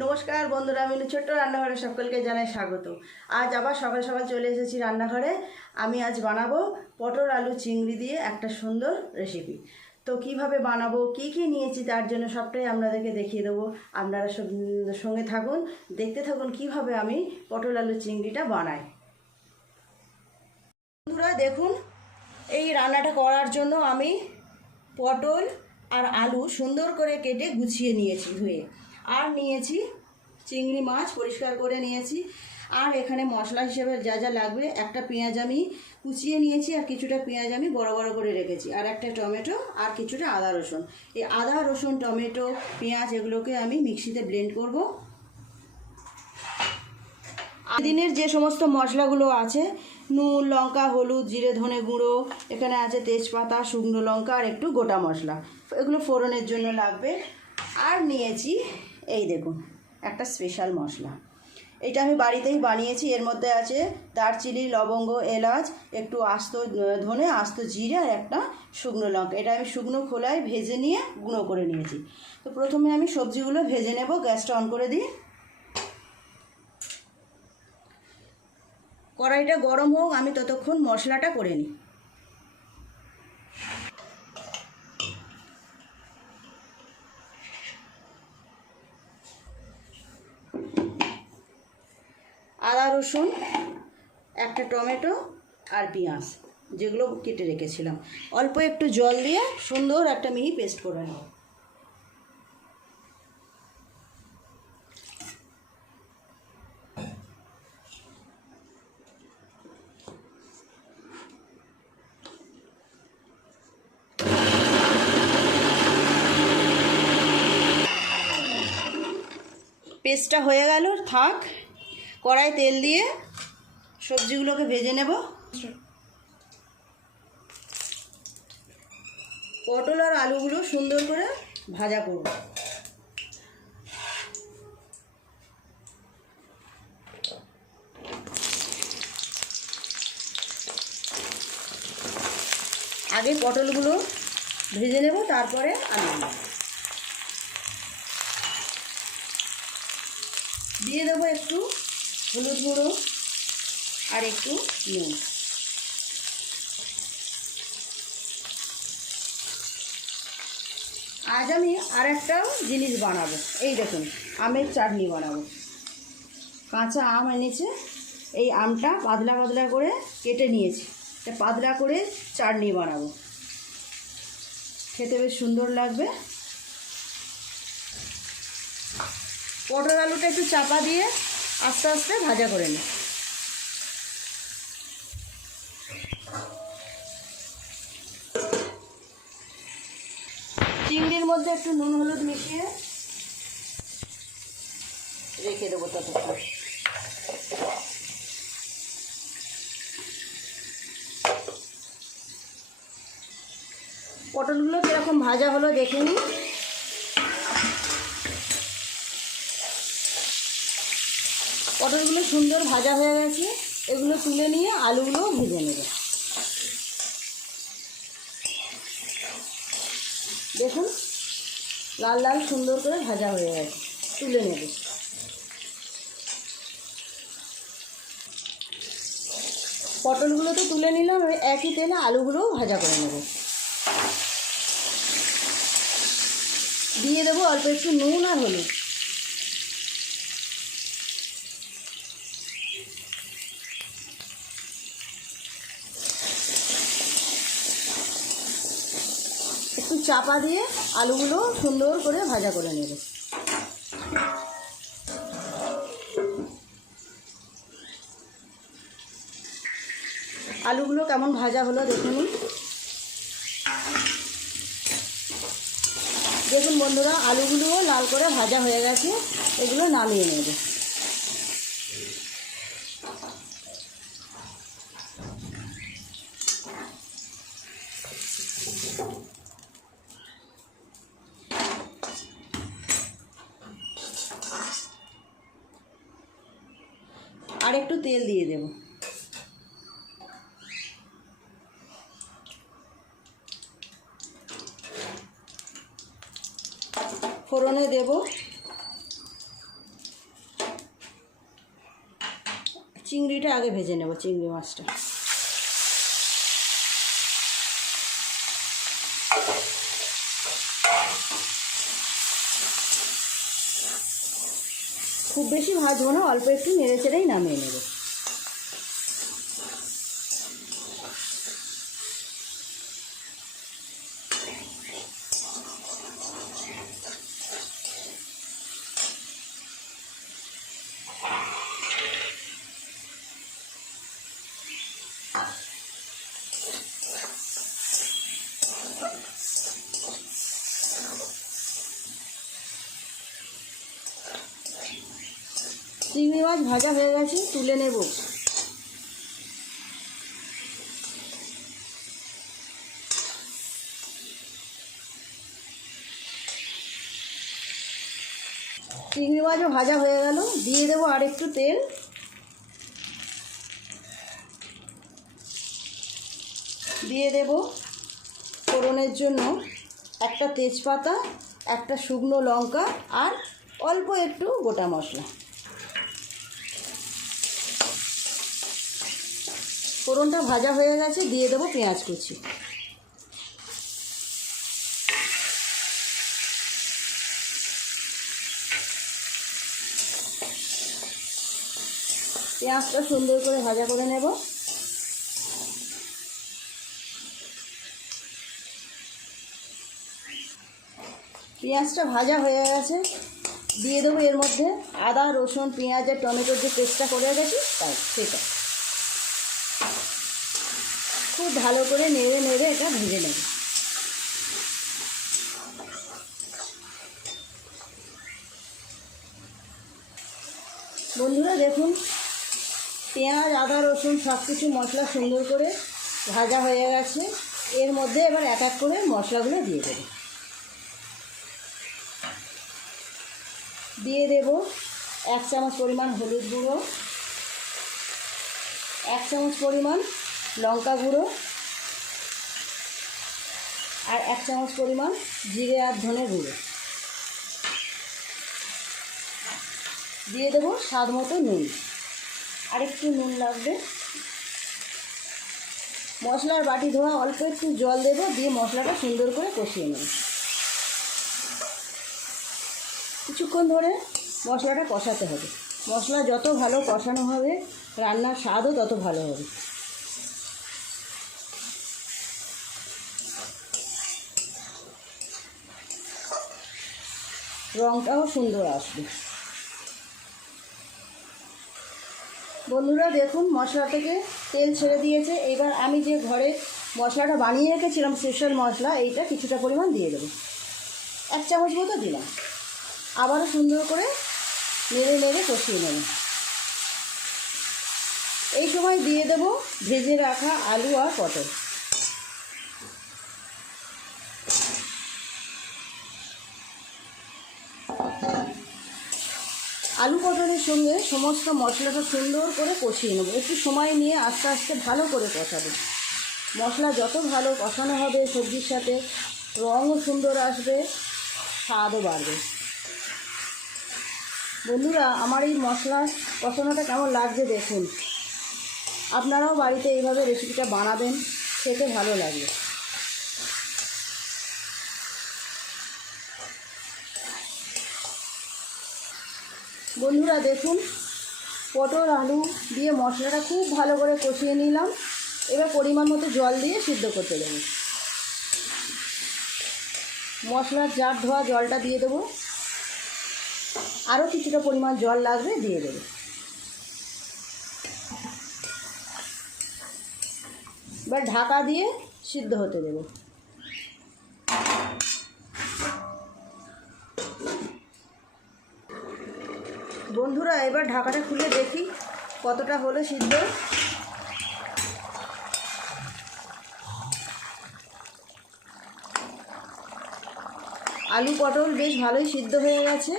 নমস্কার বন্ধুরা, আমি ছোট্ট রান্নাঘরে সকলকে জানাই স্বাগত। আজ আবার সকাল সকাল চলে এসেছি রান্নাঘরে। আমি আজ বানাবো পটল আলু চিংড়ি দিয়ে একটা সুন্দর রেসিপি। তো কিভাবে বানাবো, কি কি নিয়েছি তার জন্য সবটাই আপনাদেরকে দেখিয়ে দেবো। আপনারা সঙ্গে থাকুন, দেখতে থাকুন কিভাবে আমি পটল আলু চিংড়িটা বানাই। বন্ধুরা দেখুন, এই রান্নাটা করার জন্য আমি পটল আর আলু সুন্দর করে কেটে গুছিয়ে নিয়েছি ধুয়ে। আর নিয়েছি চিংড়ি মাছ, পরিষ্কার করে নিয়েছি। আর এখানে মশলা হিসেবে যা যা লাগবে, একটা পেঁয়াজ আমি কুচিয়ে নিয়েছি, আর কিছুটা পেঁয়াজ আমি বড় বড় করে রেখেছি, আর একটা টমেটো, আর কিছুটা আদা রসুন। এই আদা রসুন, টমেটো, পেঁয়াজ এগুলোকে আমি মিক্সিতে ব্লেন্ড করব। দিনের যে সমস্ত মশলাগুলো আছে, নুন, লঙ্কা, হলুদ, জিরে, ধনে গুঁড়ো, এখানে আছে তেজপাতা, শুকনো লঙ্কা আর একটু গোটা মশলা, এগুলো ফোড়নের জন্য লাগবে। আর নিয়েছি এই দেখুন একটা স্পেশাল মশলা, এটা আমি বাড়িতেই বানিয়েছি। এর মধ্যে আছে দারচিনি, লবঙ্গ, এলাচ, একটু আস্ত ধনে, আস্ত জিরে আর একটা শুকনো লঙ্কা। এটা আমি শুকনো খোলায় ভেজে নিয়ে গুঁড়ো করে নিয়েছি। তো প্রথমে আমি সবজিগুলো ভেজে নেব। গ্যাসটা অন করে দিই। কড়াইটা গরম হোক, আমি ততক্ষণ মশলাটা করে নিই। আদা রসুন, একটা টমেটো আর পেঁয়াজ যেগুলো কেটে রেখেছিলাম, অল্প একটু জল দিয়ে সুন্দর একটা মিহি পেস্ট করে নেব। পেস্টটা হয়ে গেল, থাক। কড়াই তেল দিয়ে সবজিগুলোকে ভেজে নেব। পটল আর আলুগুলো সুন্দর করে ভাজা করব। আগে পটলগুলো ভেজে নেব, তারপরে আলু দিয়ে দেবো। একটু হলুদ গুঁড়ো আর একটু নুন। আজ আমি আর একটা জিনিস বানাবো। এই দেখুন, আমের চাটনি বানাবো। কাঁচা আম এনেছে, এই আমটা পাতলা পাতলা করে কেটে নিয়েছি, পাতলা করে চাটনি বানাবো। খেতে বেশ সুন্দর লাগবে। পটল আলুটা একটু চাপা দিয়ে আস্তে আস্তে ভাজা করে নিই। চিংড়ির মধ্যে একটু নুন হলুদ মিশিয়ে রেখে দেবো ততক্ষণ। পটলগুলো কীরকম ভাজা হলো দেখে নিই। পটলগুলো সুন্দর ভাজা হয়ে গেছে, এগুলো তুলে নিয়ে আলুগুলোও ভেজে নেব। দেখুন লাল লাল সুন্দর করে ভাজা হয়ে গেছে, তুলে নেব। পটলগুলো তো তুলে নিলাম, একই তেলে আলুগুলোও ভাজা করে নেব। দিয়ে দেবো অল্প একটু নুন আর হলুদ। একটু চাপা দিয়ে আলুগুলো সুন্দর করে ভাজা করে নেব। আলুগুলো কেমন ভাজা হলো দেখে নিন। দেখুন বন্ধুরা, আলুগুলোও লাল করে ভাজা হয়ে গেছে, এগুলো নামিয়ে নেব। আর একটু তেল দিয়ে দেব। ফোড়নে দেব চিংড়িটা আগে ভেজে নেব, চিংড়ি মাছটা। খুব বেশি ভাজবো না, অল্প একটু নেড়ে চেড়েই নামিয়ে নেব। চিংড়ি মাছ ভাজা হয়ে গেছে, তুলে নেব। চিংড়ি মাছও ভাজা হয়ে গেল, দিয়ে দেবো আর একটু তেল। দিয়ে দেব ফোড়নের জন্য একটা তেজপাতা, একটা শুকনো লঙ্কা আর অল্প একটু গোটা মশলা। ফোড়নটা ভাজা হয়ে গেছে, দিয়ে দেবো পেঁয়াজ কুচি। পেঁয়াজটা সুন্দর করে ভাজা করে নেব। পেঁয়াজটা ভাজা হয়ে গেছে, দিয়ে দেবো এর মধ্যে আদা রসুন পেঁয়াজ আর টমেটোর যে পেস্টটা করে গেছি সেটা খুব ভালো করে নেড়ে নেড়ে এটা ভেজে নেব। বন্ধুরা দেখুন, পেঁয়াজ আদা রসুন সব কিছু মশলা সুন্দর করে ভাজা হয়ে গেছে। এর মধ্যে এবার এক এক করে মশলাগুলো দিয়ে দেব। দিয়ে দেব 1 চামচ পরিমাণ হলুদ গুঁড়ো, 1 চামচ পরিমাণ লঙ্কা গুঁড়ো আর 1 চামচ পরিমাণ জিরে আর ধনে গুঁড়ো। দিয়ে দেবো স্বাদ মতো নুন, আর একটু নুন লাগবে। মশলার বাটি ধোয়া অল্প একটু জল দেবো, দিয়ে মশলাটা সুন্দর করে কষিয়ে নেব। কিছুক্ষণ ধরে মশলাটা কষাতে হবে। মশলা যত ভালো কষানো হবে রান্নার স্বাদও তত ভালো হবে। রঙটাও সুন্দর আসবে। বন্ধুরা দেখুন, মশলা থেকে তেল ছেড়ে দিয়েছে। এবার আমি যে ঘরে মশলাটা বানিয়ে রেখেছিলাম স্পেশাল মশলা, এইটা কিছুটা পরিমাণ দিয়ে দেবো। 1 চামচ মতো দিলাম। আবারও সুন্দর করে নেড়ে নেড়ে কষিয়ে নেব। এই সময় দিয়ে দেব ভেজে রাখা আলু আর পটল। আলু পটলের সঙ্গে সমস্ত মশলাটা সুন্দর করে কষিয়ে নেব। একটু সময় নিয়ে আস্তে আস্তে ভালো করে কষাবো। মশলা যত ভালো কষানো হবে সবজির সাথে, রঙও সুন্দর আসবে, স্বাদও বাড়বে। বন্ধুরা, আমার এই মশলা কষানোটা কেমন লাগছে দেখুন। আপনারাও বাড়িতে এইভাবে রেসিপিটা বানাবেন, খেতে ভালো লাগবে। বন্ধুরা দেখুন, পটল আলু দিয়ে মশলাটা খুব ভালো করে কষিয়ে নিলাম। এবার পরিমাণ মতো জল দিয়ে সিদ্ধ করতে দেবো। মশলার জার ধোয়া জলটা দিয়ে দেবো। আরও কিছুটা পরিমাণ জল লাগবে, দিয়ে দেবো। এবার ঢাকা দিয়ে সিদ্ধ হতে দেবো। বন্ধুরা এবার ঢাকাটা খুলে দেখি কতটা হলো সিদ্ধ। আলু পটল বেশ ভালোই সিদ্ধ হয়ে গেছে।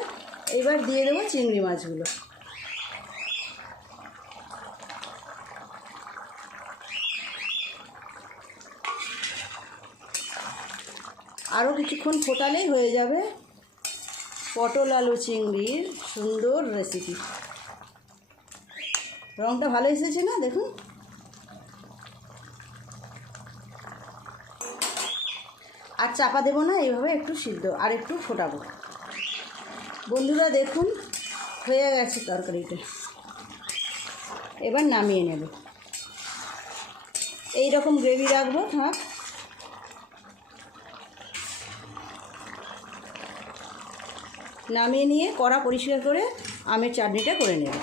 এবার দিয়ে দেবো চিংড়ি মাছগুলো। আরও কিছুক্ষণ ফোটালেই হয়ে যাবে পটল আলু চিংড়ির সুন্দর রেসিপি। রঙটা ভালো এসেছে না, দেখুন। আর চাপা দেবো না, এইভাবে একটু সিদ্ধ আর একটু ফোটাবো। বন্ধুরা দেখুন হয়ে গেছে তরকারিটা, এবার নামিয়ে নেব। এই রকম গ্রেভি রাখবো, থাক। নামিয়ে নিয়ে কড়া পরিষ্কার করে আমের চাটনিটা করে নেব।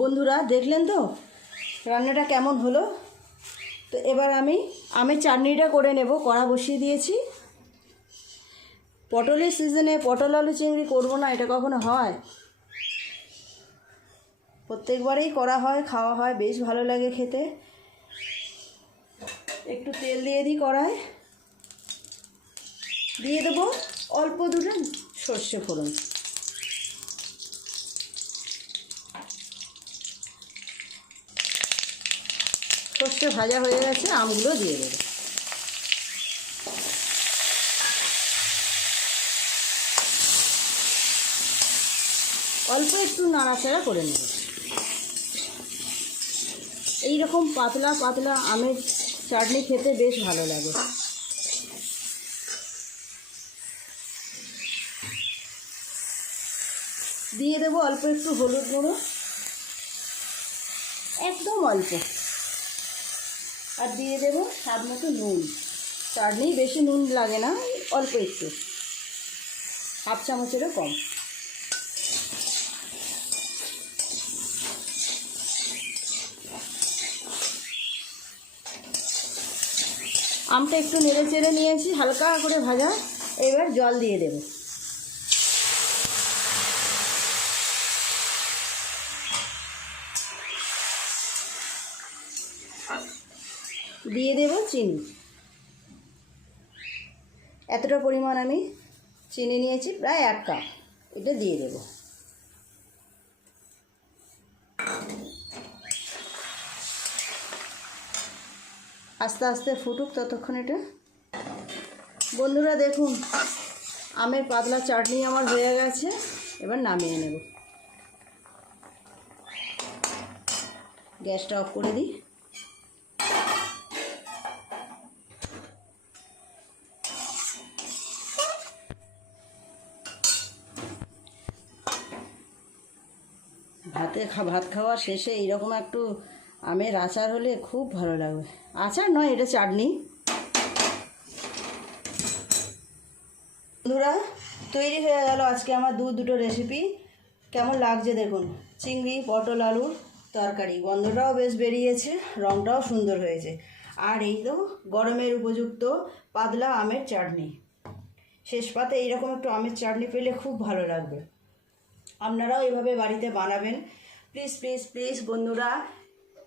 বন্ধুরা দেখলেন তো রান্নাটা কেমন হলো। তো এবার আমি আমের চাটনিটা করে নেব। কড়া বসিয়ে দিয়েছি। পটলের সিজনে পটল আলু চিংড়ি করবো না, এটা কখনো হয়? প্রত্যেকবারেই করা হয়, খাওয়া হয়, বেশ ভালো লাগে খেতে। একটু তেল দিয়ে দিই কড়ায়, দিয়ে দেবো অল্প দুটো সর্ষে ফোড়ন। সর্ষে ভাজা হয়ে গেছে, আমগুলো দিয়ে দেবো। অল্প একটু নাড়াচাড়া করে নেব। এইরকম পাতলা পাতলা আমের চাটনি খেতে বেশ ভালো লাগে। দিয়ে দেবো অল্প একটু হলুদ গুঁড়ো, একদম অল্প। আর দিয়ে দেবো স্বাদ মতো নুন। চাটনি বেশি নুন লাগে না, অল্প একটু, হাফ চামচেরও কম। আমটা একটু নেড়ে চেড়ে নিয়েছি, হালকা করে ভাজা। এবার জল দিয়ে দেব। দিয়ে দেব চিনি। এতটা পরিমাণ আমি চিনি নিয়েছি, প্রায় 1 কাপ। এটা দিয়ে দেব। আস্তে আস্তে ফুটুক ততক্ষণ এটা। বন্ধুরা দেখুন আমের পাতলা চাটনি আমার হয়ে গেছে। এবার নামিয়ে নেব। গ্যাসটা অফ করে দিই। ভাত খাওয়া শেষে এইরকম একটু আমের আচার হলে খুব ভালো লাগবে। আচার নয়, এটা চাটনি। বন্ধুরা তৈরি হয়ে গেল আজকে আমার দুটো রেসিপি। কেমন লাগছে দেখুন। চিংড়ি পটল আলুর তরকারি, গন্ধটাও বেশ বেরিয়েছে, রঙটাও সুন্দর হয়েছে। আর এই তো গরমের উপযুক্ত পাতলা আমের চাটনি। শেষ পাতে এইরকম একটু আমের চাটনি পেলে খুব ভালো লাগবে। আপনারাও এইভাবে বাড়িতে বানাবেন। প্লিজ প্লিজ প্লিজ বন্ধুরা,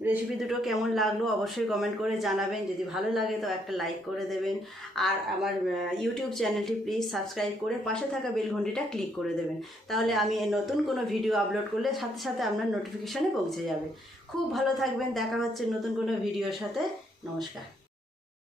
রেসিপি দুটো কেমন লাগলো অবশ্যই কমেন্ট করে জানাবেন। যদি ভালো লাগে তো একটা লাইক করে দেবেন। আর আমার ইউটিউব চ্যানেলটি প্লিজ সাবস্ক্রাইব করে পাশে থাকা বেল ঘন্টিটা ক্লিক করে দেবেন। তাহলে আমি নতুন কোনো ভিডিও আপলোড করলে সাথে সাথে আপনার নোটিফিকেশানে পৌঁছে যাবে। খুব ভালো থাকবেন। দেখা হচ্ছে নতুন কোনো ভিডিওর সাথে। নমস্কার।